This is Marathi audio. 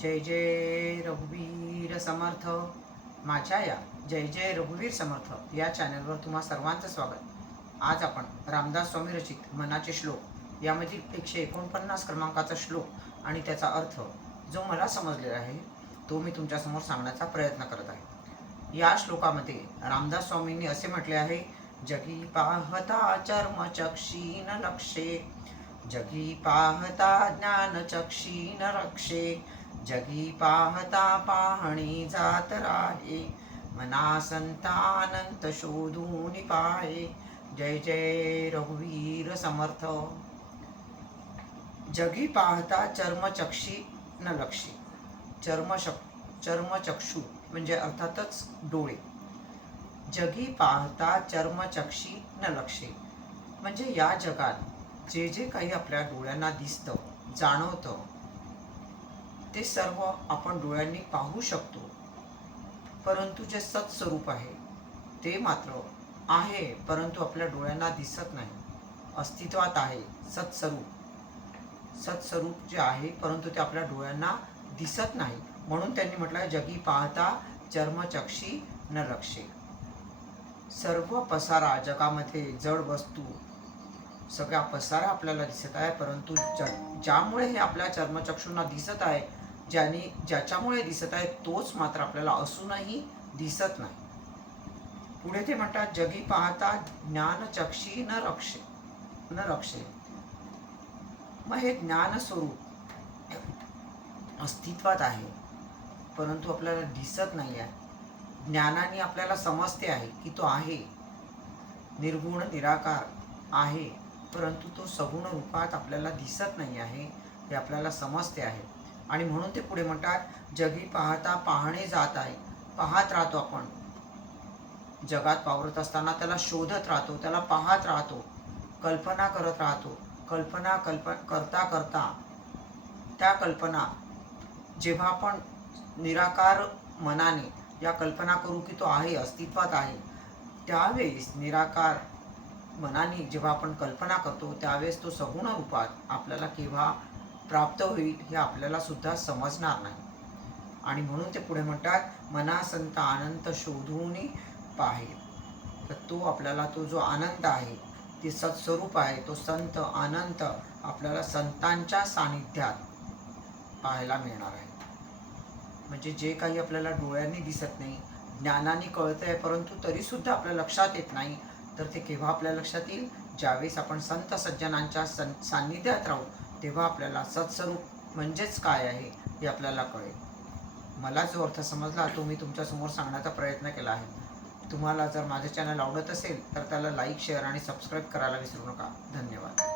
जय जय रघुवीर समर्थ. माझ्या या जय जय रघुवीर समर्थ या चॅनलवर तुम्हा सर्वांचं स्वागत. आज आपण रामदास स्वामी रचित मनाचे श्लोक यामधील एकशे एकोणपन्नास क्रमांकाचा श्लोक आणि त्याचा अर्थ जो मला समजलेला आहे तो मी तुमच्यासमोर सांगण्याचा प्रयत्न करत आहे. या श्लोकामध्ये रामदास स्वामींनी असे म्हटले आहे जगी पाहता चर्म चक्षीन लक्षे जगी पाहता ज्ञान न रक्षे जगी पाहता पाहणी जात राहे मना संतानंत शोधून पाहे. जय जय रघुवीर समर्थ. जगी पाहता चर्मचक्षी न लक्षी चर्मशक चर्मचक्षू म्हणजे अर्थातच डोळे. जगी पाहता चर्मचक्षी न लक्षे म्हणजे या जगात जे जे काही आपल्या डोळ्यांना दिसतं जाणवतं ते सर्व आपण डोळ्यांनी पाहू शकतो. परंतु जे सत्स्वरूप आहे ते मात्र आहे परंतु आपल्या डोळ्यांना दिसत नाही. अस्तित्वात आहे सत्स्वरूप. सत्स्वरूप जे आहे परंतु ते आपल्या डोळ्यांना दिसत नाही. म्हणून त्यांनी म्हटलं जगी पाहता चर्मचक्षी न रक्षे. सर्व पसारा जगामध्ये जड वस्तू सगळा पसारा आपल्याला दिसत आहे परंतु ज्यामुळे हे आपल्या चर्मचक्षूंना दिसत आहे ज्याने ज्याच्यामुळे दिसत आहे तोच मात्र आपल्याला असूनही दिसत नाही. पुढे ते म्हणतात जगी पाहता ज्ञानचक्षी न रक्षे न रक्षे. मग हे ज्ञान स्वरूप अस्तित्वात आहे परंतु आपल्याला दिसत नाही आहे. ज्ञानाने आपल्याला समजते आहे की तो आहे. निर्गुण निराकार आहे. परंतु तो सगुण रूपात आपल्याला दिसत नाही आहे हे आपल्याला समजते आहे. आणि म्हणून ते पुढे म्हणतात जगी पाहता पाहणे जात आहे. पाहत राहतो आपण. जगात वावरत असताना त्याला शोधत राहतो त्याला पाहत राहतो. कल्पना करत राहतो. कल्पना कल्प करता करता त्या कल्पना जेव्हा आपण निराकार मनाने या कल्पना करू की तो आहे अस्तित्वात आहे त्यावेळेस निराकार मनाने जेव्हा आपण कल्पना करतो त्यावेळेस तो सगुण रूपात आपल्याला केव्हा प्राप्त होईल हे आपल्याला सुद्धा समजणार नाही. आणि म्हणून ते पुढे म्हणतात मना संत आनंद शोधून पाहे. तर तो आपल्याला तो जो आनंद आहे ते सत्स्वरूप आहे तो संत अनंत आपल्याला संतांच्या सानिध्यात पाहायला मिळणार आहे. म्हणजे जे काही आपल्याला डोळ्यांनी दिसत नाही ज्ञानाने कळत आहे परंतु तरीसुद्धा आपल्या लक्षात येत नाही तर ते केव्हा आपल्या लक्षात येईल? ज्यावेळेस आपण संत सज्जनांच्या सं सान्निध्यात राहू तेव्हा आपल्याला सत्स्वरूप म्हणजेच काय आहे हे आपल्याला कळेल. मला जो अर्थ समजला तो मी तुमच्यासमोर सांगण्याचा प्रयत्न केला आहे. तुम्हाला जर माझे चॅनल आवडत असेल तर त्याला लाईक शेअर आणि सबस्क्राईब करायला विसरू नका. धन्यवाद.